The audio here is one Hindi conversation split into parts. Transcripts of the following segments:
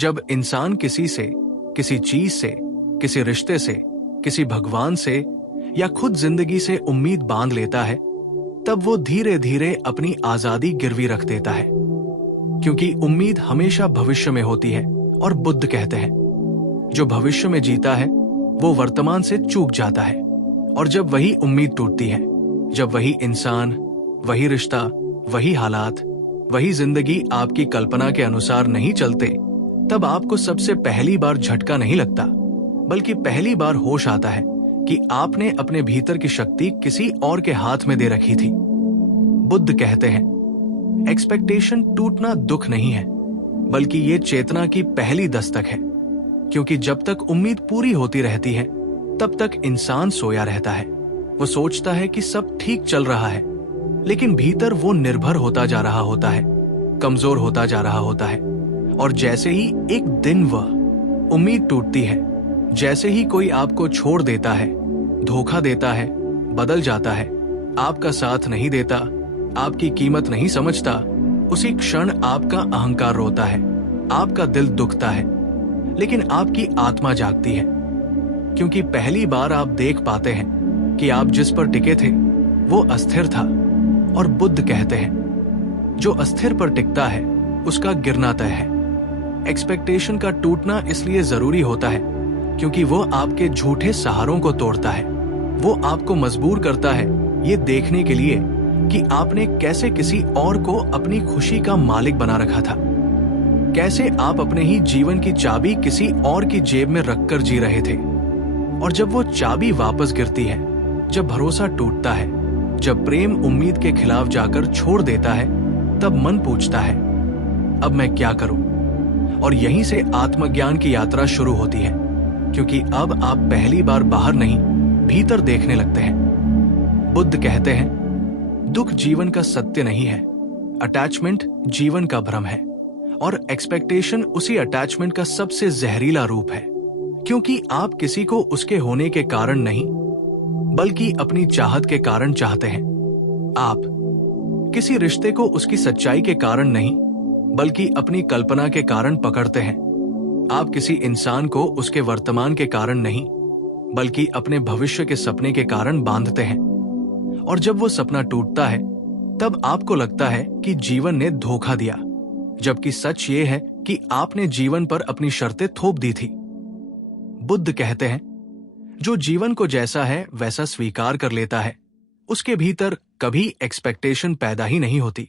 जब इंसान किसी से, किसी चीज से, किसी रिश्ते से, किसी भगवान से या खुद जिंदगी से उम्मीद बांध लेता है, तब वो धीरे धीरे अपनी आजादी गिरवी रख देता है। क्योंकि उम्मीद हमेशा भविष्य में होती है और बुद्ध कहते हैं, जो भविष्य में जीता है वो वर्तमान से चूक जाता है। और जब वही उम्मीद टूटती है, जब वही इंसान, वही रिश्ता, वही हालात, वही जिंदगी आपकी कल्पना के अनुसार नहीं चलते, तब आपको सबसे पहली बार झटका नहीं लगता, बल्कि पहली बार होश आता है कि आपने अपने भीतर की शक्ति किसी और के हाथ में दे रखी थी। बुद्ध कहते हैं, एक्सपेक्टेशन टूटना दुख नहीं है, बल्कि ये चेतना की पहली दस्तक है। क्योंकि जब तक उम्मीद पूरी होती रहती है, तब तक इंसान सोया रहता है। वो सोचता है कि सब ठीक चल रहा है, लेकिन भीतर वो निर्भर होता जा रहा होता है, कमजोर होता जा रहा होता है। और जैसे ही एक दिन वह उम्मीद टूटती है, जैसे ही कोई आपको छोड़ देता है, धोखा देता है, बदल जाता है, आपका साथ नहीं देता, आपकी कीमत नहीं समझता, उसी क्षण आपका अहंकार रोता है, आपका दिल दुखता है, लेकिन आपकी आत्मा जागती है। क्योंकि पहली बार आप देख पाते हैं कि आप जिस पर टिके थे वो अस्थिर था। और बुद्ध कहते हैं, जो अस्थिर पर टिकता है उसका गिरना तय है। एक्सपेक्टेशन का टूटना इसलिए जरूरी होता है क्योंकि वो आपके झूठे सहारों को तोड़ता है। वो आपको मजबूर करता है ये देखने के लिए कि आपने कैसे किसी और को अपनी खुशी का मालिक बना रखा था, कैसे आप अपने ही जीवन की चाबी किसी और की जेब में रखकर जी रहे थे। और जब वो चाबी वापस गिरती है, जब भरोसा टूटता है, जब प्रेम उम्मीद के खिलाफ जाकर छोड़ देता है, तब मन पूछता है, अब मैं क्या करूं? और यहीं से आत्मज्ञान की यात्रा शुरू होती है। क्योंकि अब आप पहली बार बाहर नहीं, भीतर देखने लगते हैं। बुद्ध कहते हैं, दुख जीवन का सत्य नहीं है, अटैचमेंट जीवन का भ्रम है, और एक्सपेक्टेशन उसी अटैचमेंट का सबसे जहरीला रूप है। क्योंकि आप किसी को उसके होने के कारण नहीं, बल्कि अपनी चाहत के कारण चाहते हैं। आप किसी रिश्ते को उसकी सच्चाई के कारण नहीं, बल्कि अपनी कल्पना के कारण पकड़ते हैं। आप किसी इंसान को उसके वर्तमान के कारण नहीं, बल्कि अपने भविष्य के सपने के कारण बांधते हैं। और जब वो सपना टूटता है, तब आपको लगता है कि जीवन ने धोखा दिया, जबकि सच ये है कि आपने जीवन पर अपनी शर्तें थोप दी थी। बुद्ध कहते हैं, जो जीवन को जैसा है वैसा स्वीकार कर लेता है, उसके भीतर कभी एक्सपेक्टेशन पैदा ही नहीं होती।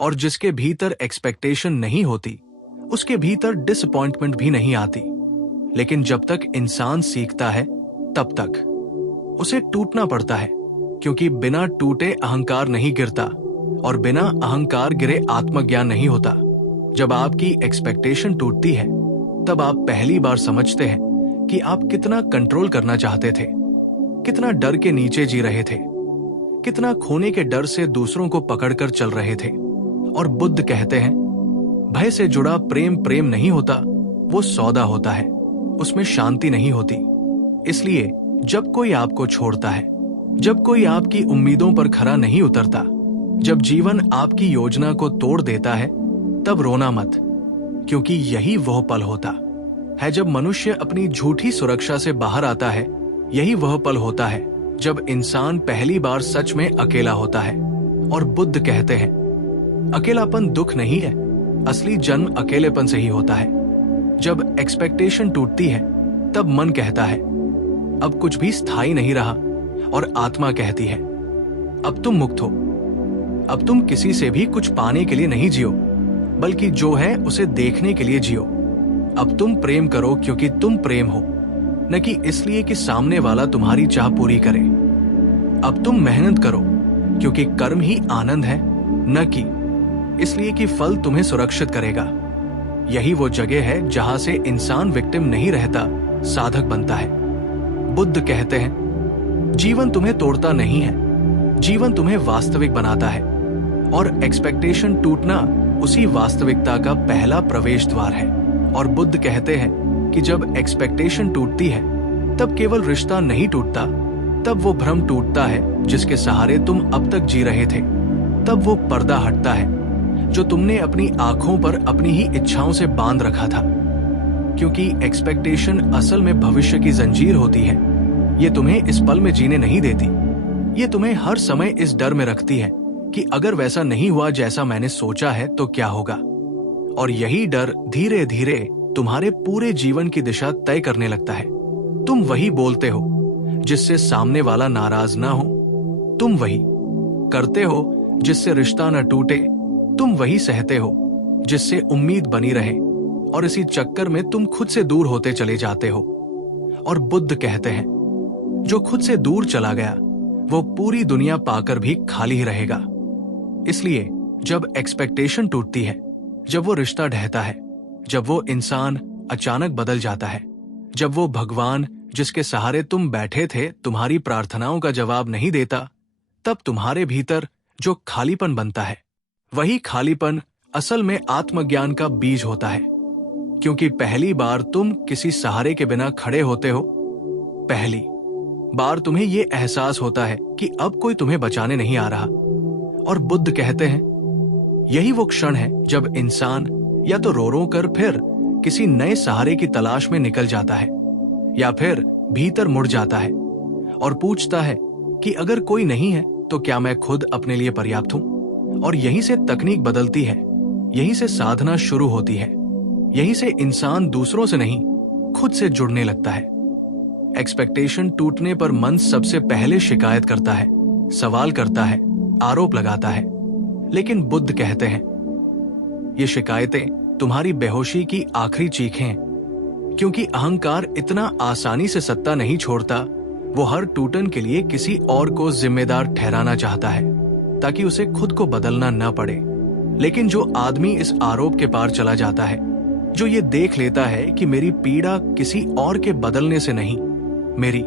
और जिसके भीतर एक्सपेक्टेशन नहीं होती, उसके भीतर डिसअपॉइंटमेंट भी नहीं आती। लेकिन जब तक इंसान सीखता है, तब तक उसे टूटना पड़ता है। क्योंकि बिना टूटे अहंकार नहीं गिरता, और बिना अहंकार गिरे आत्मज्ञान नहीं होता। जब आपकी एक्सपेक्टेशन टूटती है, तब आप पहली बार समझते हैं कि आप कितना कंट्रोल करना चाहते थे, कितना डर के नीचे जी रहे थे, कितना खोने के डर से दूसरों को पकड़कर चल रहे थे। और बुद्ध कहते हैं, भय से जुड़ा प्रेम प्रेम नहीं होता, वो सौदा होता है, उसमें शांति नहीं होती। इसलिए जब कोई आपको छोड़ता है, जब कोई आपकी उम्मीदों पर खरा नहीं उतरता, जब जीवन आपकी योजना को तोड़ देता है, तब रोना मत। क्योंकि यही वह पल होता है जब मनुष्य अपनी झूठी सुरक्षा से बाहर आता है। यही वह पल होता है जब इंसान पहली बार सच में अकेला होता है। और बुद्ध कहते हैं, अकेलापन दुख नहीं है, असली जन्म अकेलेपन से ही होता है। जब एक्सपेक्टेशन टूटती है, तब मन कहता है, अब कुछ भी स्थायी नहीं रहा, और आत्मा कहती है, अब तुम मुक्त हो। अब तुम किसी से भी कुछ पाने के लिए नहीं जियो, बल्कि जो है उसे देखने के लिए जियो। अब तुम प्रेम करो क्योंकि तुम प्रेम हो, न कि इसलिए कि सामने वाला तुम्हारी चाह पूरी करे। अब तुम मेहनत करो क्योंकि कर्म ही आनंद है, न कि इसलिए कि फल तुम्हें सुरक्षित करेगा। यही वो जगह है जहां से इंसान विक्टिम नहीं रहता, साधक बनता है। बुद्ध कहते हैं, जीवन तुम्हें तोड़ता नहीं है, जीवन तुम्हें वास्तविक बनाता है। और एक्सपेक्टेशन टूटना उसी वास्तविकता का पहला प्रवेश द्वार है। और बुद्ध कहते हैं कि जब एक्सपेक्टेशन टूटती है, तब केवल रिश्ता नहीं टूटता, तब वो भ्रम टूटता है जिसके सहारे तुम अब तक जी रहे थे। तब वो पर्दा हटता है जो तुमने अपनी आंखों पर अपनी ही इच्छाओं से बांध रखा था। क्योंकि एक्सपेक्टेशन असल में भविष्य की जंजीर होती है। ये तुम्हें इस पल में जीने नहीं देती। ये तुम्हें हर समय इस डर में रखती है कि अगर वैसा नहीं हुआ जैसा मैंने सोचा है तो क्या होगा। और यही डर धीरे धीरे तुम्हारे पूरे जीवन की दिशा तय करने लगता है। तुम वही बोलते हो जिससे सामने वाला नाराज ना हो, तुम वही करते हो जिससे रिश्ता न टूटे, तुम वही सहते हो जिससे उम्मीद बनी रहे, और इसी चक्कर में तुम खुद से दूर होते चले जाते हो। और बुद्ध कहते हैं, जो खुद से दूर चला गया वो पूरी दुनिया पाकर भी खाली ही रहेगा। इसलिए जब एक्सपेक्टेशन टूटती है, जब वो रिश्ता ढहता है, जब वो इंसान अचानक बदल जाता है, जब वो भगवान जिसके सहारे तुम बैठे थे तुम्हारी प्रार्थनाओं का जवाब नहीं देता, तब तुम्हारे भीतर जो खालीपन बनता है, वही खालीपन असल में आत्मज्ञान का बीज होता है। क्योंकि पहली बार तुम किसी सहारे के बिना खड़े होते हो, पहली बार तुम्हें यह एहसास होता है कि अब कोई तुम्हें बचाने नहीं आ रहा। और बुद्ध कहते हैं, यही वो क्षण है जब इंसान या तो रो रो कर फिर किसी नए सहारे की तलाश में निकल जाता है, या फिर भीतर मुड़ जाता है और पूछता है कि अगर कोई नहीं है तो क्या मैं खुद अपने लिए पर्याप्त हूं। और यहीं से तकनीक बदलती है, यहीं से साधना शुरू होती है, यहीं से इंसान दूसरों से नहीं खुद से जुड़ने लगता है। एक्सपेक्टेशन टूटने पर मन सबसे पहले शिकायत करता है, सवाल करता है, आरोप लगाता है। लेकिन बुद्ध कहते हैं, ये शिकायतें तुम्हारी बेहोशी की आखिरी चीख हैं, क्योंकि अहंकार इतना आसानी से सत्ता नहीं छोड़ता। वो हर टूटन के लिए किसी और को जिम्मेदार ठहराना चाहता है ताकि उसे खुद को बदलना न पड़े। लेकिन जो आदमी इस आरोप के पार चला जाता है, जो ये देख लेता है कि मेरी पीड़ा किसी और के बदलने से नहीं, मेरी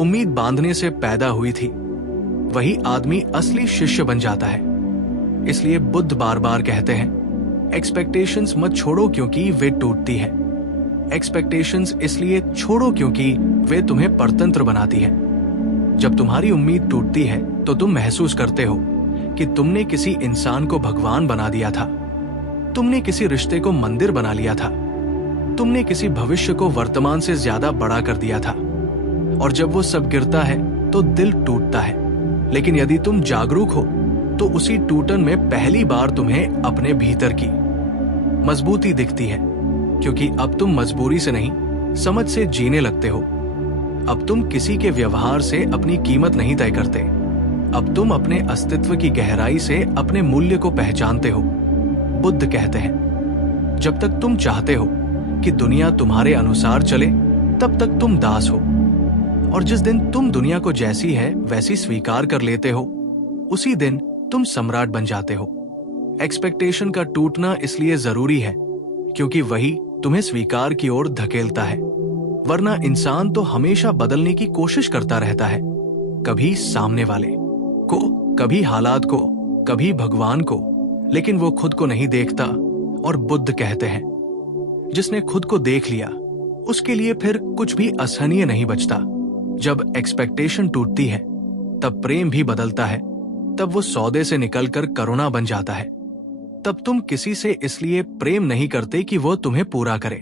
उम्मीद बांधने से पैदा हुई थी, वही आदमी असली शिष्य बन जाता है। इसलिए बुद्ध बार बार कहते हैं, एक्सपेक्टेशंस मत छोड़ो क्योंकि वे टूटती है। एक्सपेक्टेशंस इसलिए छोड़ो क्योंकि वे तुम्हें परतंत्र बनाती है। जब तुम्हारी उम्मीद टूटती है तो तुम महसूस करते हो कि तुमने किसी इंसान को भगवान बना दिया था, तुमने किसी रिश्ते को मंदिर बना लिया था, तुमने किसी भविष्य को वर्तमान से ज्यादा बड़ा कर दिया था। और जब वो सब गिरता है तो दिल टूटता है। लेकिन यदि तुम जागरूक हो तो उसी टूटन में पहली बार तुम्हें अपने भीतर की मजबूती दिखती है, क्योंकि अब तुम मजबूरी से नहीं, समझ से जीने लगते हो। अब तुम किसी के व्यवहार से अपनी कीमत नहीं तय करते। अब तुम अपने अस्तित्व की गहराई से अपने मूल्य को पहचानते हो। बुद्ध कहते हैं, जब तक तुम चाहते हो कि दुनिया तुम्हारे अनुसार चले, तब तक तुम दास हो। और जिस दिन तुम दुनिया को जैसी है वैसी स्वीकार कर लेते हो, उसी दिन तुम सम्राट बन जाते हो। एक्सपेक्टेशन का टूटना इसलिए जरूरी है क्योंकि वही तुम्हें स्वीकार की ओर धकेलता है। वरना इंसान तो हमेशा बदलने की कोशिश करता रहता है, कभी सामने वाले को, कभी हालात को, कभी भगवान को, लेकिन वो खुद को नहीं देखता। और बुद्ध कहते हैं, जिसने खुद को देख लिया उसके लिए फिर कुछ भी असहनीय नहीं बचता। जब एक्सपेक्टेशन टूटती है तब प्रेम भी बदलता है, तब वो सौदे से निकलकर करुणा बन जाता है। तब तुम किसी से इसलिए प्रेम नहीं करते कि वो तुम्हें पूरा करे,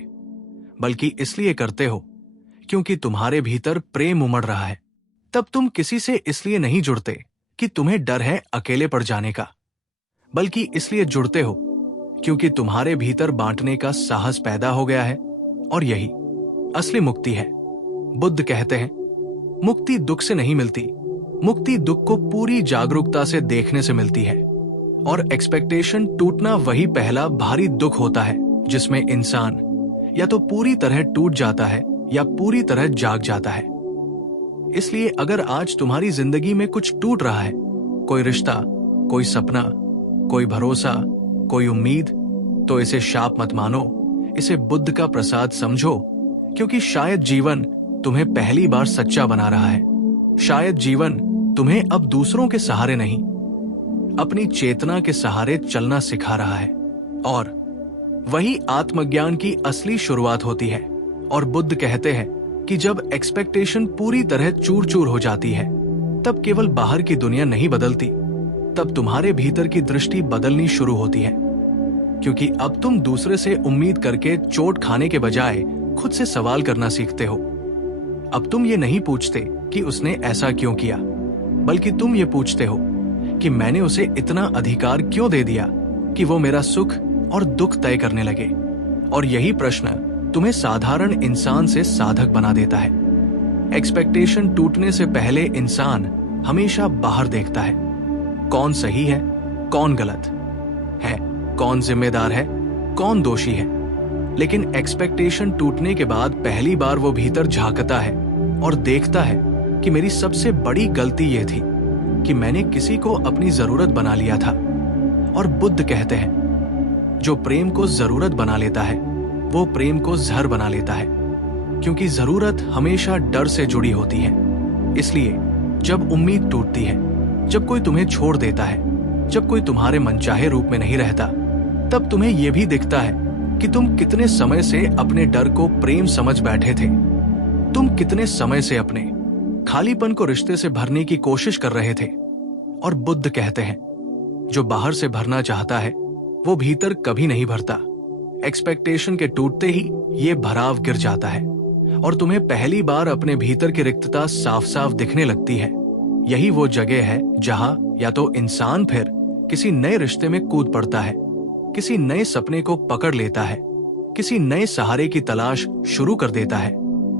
बल्कि इसलिए करते हो क्योंकि तुम्हारे भीतर प्रेम उमड़ रहा है। तब तुम किसी से इसलिए नहीं जुड़ते कि तुम्हें डर है अकेले पड़ जाने का, बल्कि इसलिए जुड़ते हो क्योंकि तुम्हारे भीतर बांटने का साहस पैदा हो गया है। और यही असली मुक्ति है। बुद्ध कहते हैं, मुक्ति दुख से नहीं मिलती, मुक्ति दुख को पूरी जागरूकता से देखने से मिलती है। और एक्सपेक्टेशन टूटना वही पहला भारी दुख होता है जिसमें इंसान या तो पूरी तरह टूट जाता है या पूरी तरह जाग जाता है। इसलिए अगर आज तुम्हारी जिंदगी में कुछ टूट रहा है, कोई रिश्ता, कोई सपना, कोई भरोसा, कोई उम्मीद, तो इसे शाप मत मानो, इसे बुद्ध का प्रसाद समझो। क्योंकि शायद जीवन तुम्हें पहली बार सच्चा बना रहा है। शायद जीवन तुम्हें अब दूसरों के सहारे नहीं, अपनी चेतना के सहारे चलना सिखा रहा है। और वही आत्मज्ञान की असली शुरुआत होती है। और बुद्ध कहते हैं कि जब एक्सपेक्टेशन पूरी तरह चूर चूर हो जाती है, तब केवल बाहर की दुनिया नहीं बदलती, तब तुम्हारे भीतर की दृष्टि बदलनी शुरू होती है। क्योंकि अब तुम दूसरे से उम्मीद करके चोट खाने के बजाय खुद से सवाल करना सीखते हो। अब तुम ये नहीं पूछते कि उसने ऐसा क्यों किया, बल्कि तुम ये पूछते हो कि मैंने उसे इतना अधिकार क्यों दे दिया कि वो मेरा सुख और दुख तय करने लगे। और यही प्रश्न तुम्हें साधारण इंसान से साधक बना देता है। एक्सपेक्टेशन टूटने से पहले इंसान हमेशा बाहर देखता है, कौन सही है, कौन गलत है, कौन जिम्मेदार है, कौन दोषी है। लेकिन एक्सपेक्टेशन टूटने के बाद पहली बार वो भीतर झांकता है और देखता है कि मेरी सबसे बड़ी गलती ये थी कि मैंने किसी को अपनी जरूरत बना लिया था। और बुद्ध कहते हैं, जो प्रेम को जरूरत बना लेता है वो प्रेम को जहर बना लेता है, क्योंकि जरूरत हमेशा डर से जुड़ी होती है। इसलिए जब उम्मीद टूटती है, जब कोई तुम्हें छोड़ देता है, जब कोई तुम्हारे मनचाहे रूप में नहीं रहता, तब तुम्हें यह भी दिखता है कि तुम कितने समय से अपने डर को प्रेम समझ बैठे थे। तुम कितने समय से अपने खालीपन को रिश्ते से भरने की कोशिश कर रहे थे। और बुद्ध कहते हैं, जो बाहर से भरना चाहता है वो भीतर कभी नहीं भरता। एक्सपेक्टेशन के टूटते ही ये भराव गिर जाता है और तुम्हें पहली बार अपने भीतर की रिक्तता साफ साफ दिखने लगती है। यही वो जगह है जहां या तो इंसान फिर किसी नए रिश्ते में कूद पड़ता है, किसी नए सपने को पकड़ लेता है, किसी नए सहारे की तलाश शुरू कर देता है,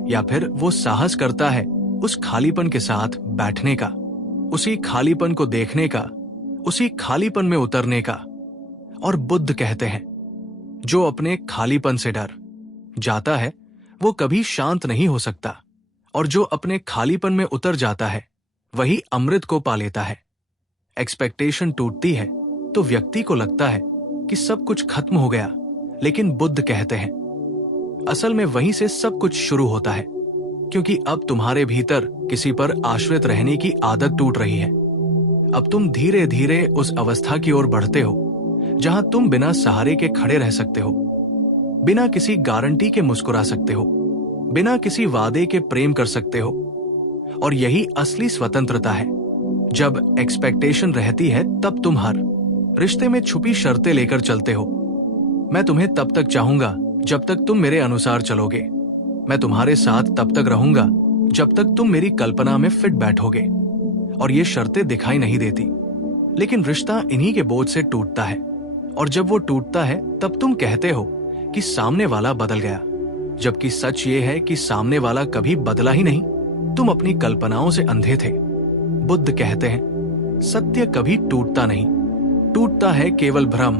या फिर वो साहस करता है उस खालीपन के साथ बैठने का, उसी खालीपन को देखने का, उसी खालीपन में उतरने का। और बुद्ध कहते हैं, जो अपने खालीपन से डर जाता है वो कभी शांत नहीं हो सकता, और जो अपने खालीपन में उतर जाता है वही अमृत को पा लेता है। एक्सपेक्टेशन टूटती है तो व्यक्ति को लगता है कि सब कुछ खत्म हो गया, लेकिन बुद्ध कहते हैं, असल में वहीं से सब कुछ शुरू होता है, क्योंकि अब तुम्हारे भीतर किसी पर आश्रित रहने की आदत टूट रही है। अब तुम धीरे धीरे उस अवस्था की ओर बढ़ते हो जहां तुम बिना सहारे के खड़े रह सकते हो, बिना किसी गारंटी के मुस्कुरा सकते हो, बिना किसी वादे के प्रेम कर सकते हो। और यही असली स्वतंत्रता है। जब एक्सपेक्टेशन रहती है तब तुम हर रिश्ते में छुपी शर्तें लेकर चलते हो। मैं तुम्हें तब तक चाहूंगा जब तक तुम मेरे अनुसार चलोगे। मैं तुम्हारे साथ तब तक रहूंगा जब तक तुम मेरी कल्पना में फिट बैठोगे। और ये शर्तें दिखाई नहीं देती, लेकिन रिश्ता इन्हीं के बोझ से टूटता है। और जब वो टूटता है तब तुम कहते हो कि सामने वाला बदल गया, जबकि सच ये है कि सामने वाला कभी बदला ही नहीं। तुम अपनी कल्पनाओं से अंधे थे। बुद्ध कहते हैं, सत्य कभी टूटता नहीं, टूटता है केवल भ्रम।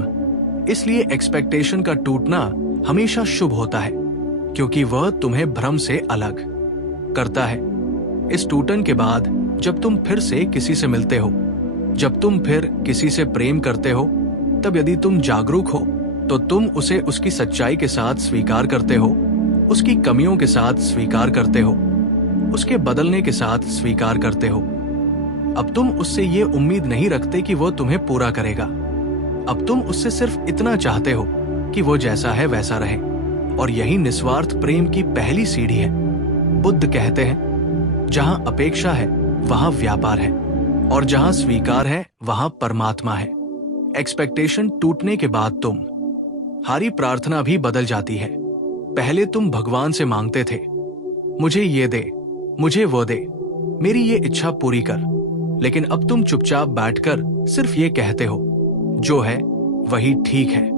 इसलिए एक्सपेक्टेशन का टूटना हमेशा शुभ होता है, क्योंकि वह तुम्हें भ्रम से अलग करता है। इस टूटन के बाद जब तुम फिर से किसी से मिलते हो, जब तुम फिर किसी से प्रेम करते हो, तब यदि तुम जागरूक हो तो तुम उसे उसकी सच्चाई के साथ स्वीकार करते हो, उसकी कमियों के साथ स्वीकार करते हो, उसके बदलने के साथ स्वीकार करते हो। अब तुम उससे ये उम्मीद नहीं रखते कि वो तुम्हें पूरा करेगा। अब तुम उससे सिर्फ इतना चाहते हो कि वो जैसा है वैसा रहे। और यही निस्वार्थ प्रेम की पहली सीढ़ी है। बुद्ध कहते हैं, जहां अपेक्षा है वहां व्यापार है, और जहां स्वीकार है वहां परमात्मा है। एक्सपेक्टेशन टूटने के बाद तुम हारी प्रार्थना भी बदल जाती है। पहले तुम भगवान से मांगते थे, मुझे ये दे, मुझे वो दे, मेरी ये इच्छा पूरी कर। लेकिन अब तुम चुपचाप बैठकर सिर्फ ये कहते हो, जो है वही ठीक है।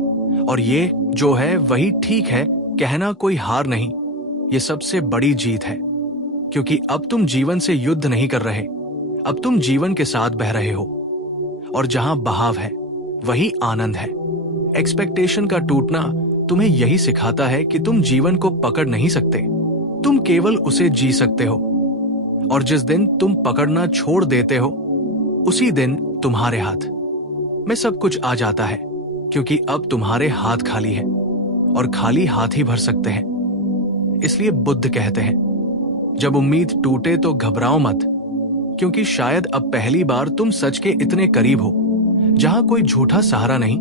और ये जो है वही ठीक है कहना कोई हार नहीं, ये सबसे बड़ी जीत है। क्योंकि अब तुम जीवन से युद्ध नहीं कर रहे, अब तुम जीवन के साथ बह रहे हो। और जहां बहाव है वही आनंद है। एक्सपेक्टेशन का टूटना तुम्हें यही सिखाता है कि तुम जीवन को पकड़ नहीं सकते, तुम केवल उसे जी सकते हो। और जिस दिन तुम पकड़ना छोड़ देते हो, उसी दिन तुम्हारे हाथ में सब कुछ आ जाता है, क्योंकि अब तुम्हारे हाथ खाली है, और खाली हाथ ही भर सकते हैं। इसलिए बुद्ध कहते हैं, जब उम्मीद टूटे तो घबराओ मत, क्योंकि शायद अब पहली बार तुम सच के इतने करीब हो, जहां कोई झूठा सहारा नहीं,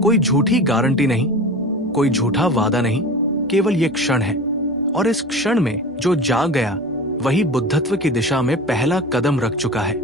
कोई झूठी गारंटी नहीं, कोई झूठा वादा नहीं, केवल ये क्षण है। और इस क्षण में जो जाग गया वही बुद्धत्व की दिशा में पहला कदम रख चुका है।